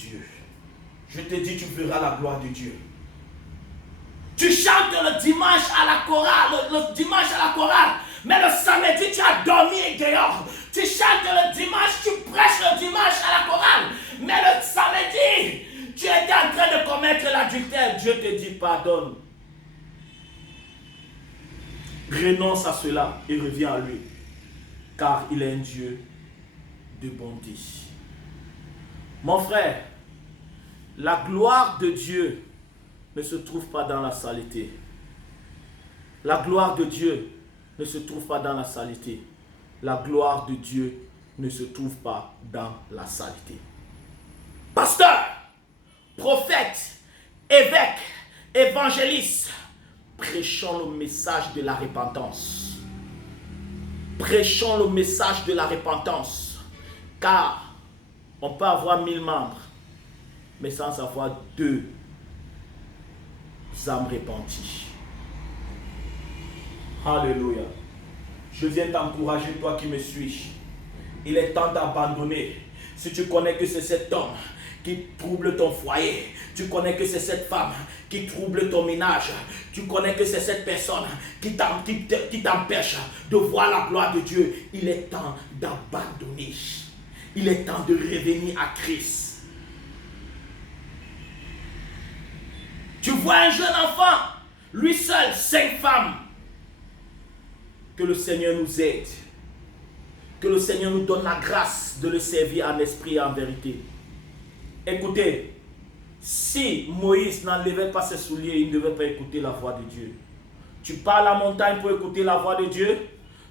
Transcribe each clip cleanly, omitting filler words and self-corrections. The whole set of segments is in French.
Dieu. Je te dis, tu verras la gloire de Dieu. Tu chantes le dimanche à la chorale, le dimanche à la chorale, mais le samedi tu as dormi dehors. Tu chantes le dimanche, tu prêches le dimanche à la chorale, mais le samedi tu étais en train de commettre l'adultère. Dieu te dit pardonne. Renonce à cela et reviens à lui, car il est un Dieu de bonté. Mon frère, la gloire de Dieu ne se trouve pas dans la saleté. La gloire de Dieu ne se trouve pas dans la saleté. La gloire de Dieu ne se trouve pas dans la saleté. Pasteur, prophète, évêque, évangéliste, prêchons le message de la repentance. Prêchons le message de la repentance. Car on peut avoir 1000 membres, mais sans avoir 2 âmes repenties. Alléluia. Je viens t'encourager, toi qui me suis. Il est temps d'abandonner. Si tu connais que c'est cet homme qui trouble ton foyer, tu connais que c'est cette femme qui trouble ton ménage, tu connais que c'est cette personne qui t'empêche de voir la gloire de Dieu, il est temps d'abandonner. Il est temps de revenir à Christ. Tu vois un jeune enfant, lui seul, 5 femmes. Que le Seigneur nous aide. Que le Seigneur nous donne la grâce de le servir en esprit et en vérité. Écoutez, si Moïse n'enlevait pas ses souliers, il ne devait pas écouter la voix de Dieu. Tu pars à la montagne pour écouter la voix de Dieu.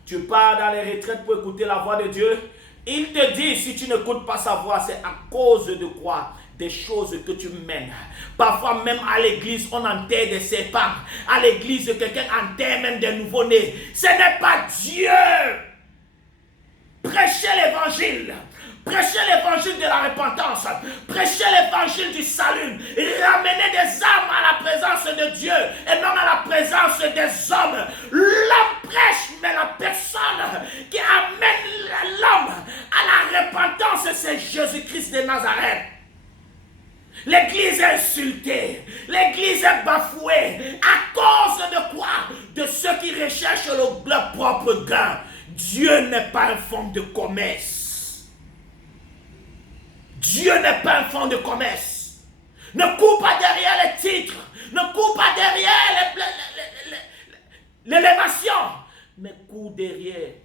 Tu pars dans les retraites pour écouter la voix de Dieu. Il te dit, si tu n'écoutes pas sa voix, c'est à cause de quoi? Des choses que tu mènes. Parfois même à l'église, on enterre des serpents. À l'église, quelqu'un enterre même des nouveau-nés. Ce n'est pas Dieu. Prêchez l'évangile. Prêchez l'évangile de la repentance. Prêchez l'évangile du salut. Ramenez des âmes à la présence de Dieu et non à la présence des hommes. L'homme prêche, mais la personne qui amène l'homme à la repentance, c'est Jésus-Christ de Nazareth. L'église est insultée, l'église est bafouée. À cause de quoi? De ceux qui recherchent leur propre gain. Dieu n'est pas un fonds de commerce. Dieu n'est pas un fonds de commerce. Ne cours pas derrière les titres. Ne cours pas derrière l'élévation. Mais cours derrière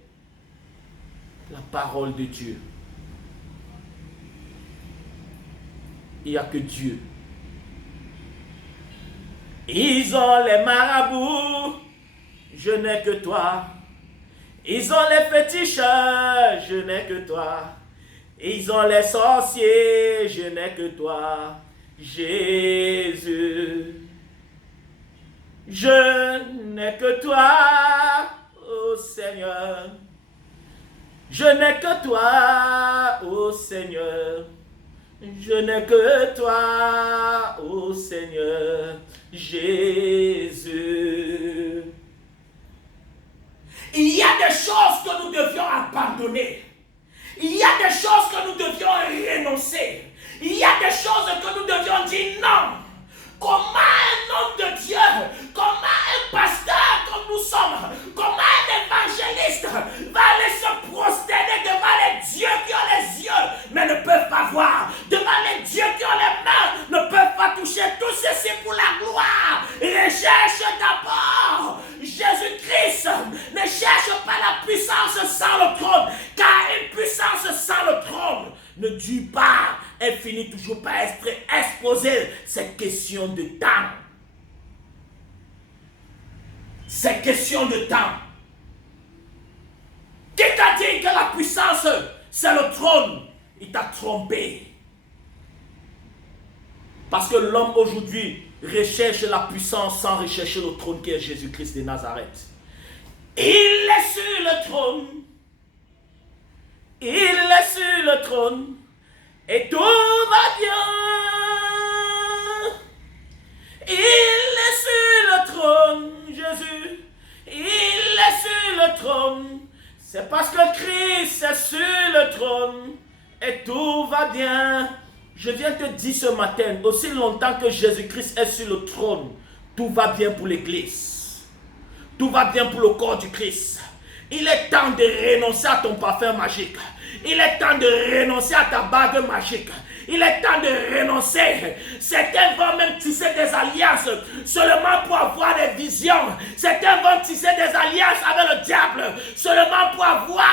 la parole de Dieu. Il n'y a que Dieu. Ils ont les marabouts, je n'ai que toi. Ils ont les féticheurs, je n'ai que toi. Ils ont les sorciers, je n'ai que toi. Jésus. Je n'ai que toi, ô Seigneur. Je n'ai que toi, ô Seigneur. Je n'ai que toi, ô Seigneur, Jésus. Il y a des choses que nous devions abandonner. Il y a des choses que nous devions renoncer. Il y a des choses que nous devions dire non. Comment un homme de Dieu, comment un pasteur comme nous sommes, comment un évangéliste va aller se prosterner devant les dieux qui ont les yeux mais ne peuvent pas voir, devant les dieux qui ont les mains ne peuvent pas toucher, tout ceci pour la gloire. Recherche d'abord Jésus-Christ. Ne cherche pas la puissance sans le trône, car une puissance sans le trône ne dure pas. Elle finit toujours par être exposée. C'est question de temps. C'est question de temps. Qui t'a dit que la puissance, c'est le trône? Il t'a trompé. Parce que l'homme aujourd'hui recherche la puissance sans rechercher le trône qui est Jésus-Christ de Nazareth. Il est sur le trône. Il est sur le trône. Et tout va bien. Il est sur le trône, Jésus. Il est sur le trône. C'est parce que Christ est sur le trône. Et tout va bien. Je viens viens te dire ce matin, aussi longtemps que Jésus-Christ est sur le trône, tout va bien pour l'église. Tout va bien pour le corps du Christ. Il est temps de renoncer à ton parfum magique. Il est temps de renoncer à ta bague magique. Il est temps de renoncer. Certains vont même tisser des alliances seulement pour avoir des visions. Certains vont tisser des alliances avec le diable seulement pour avoir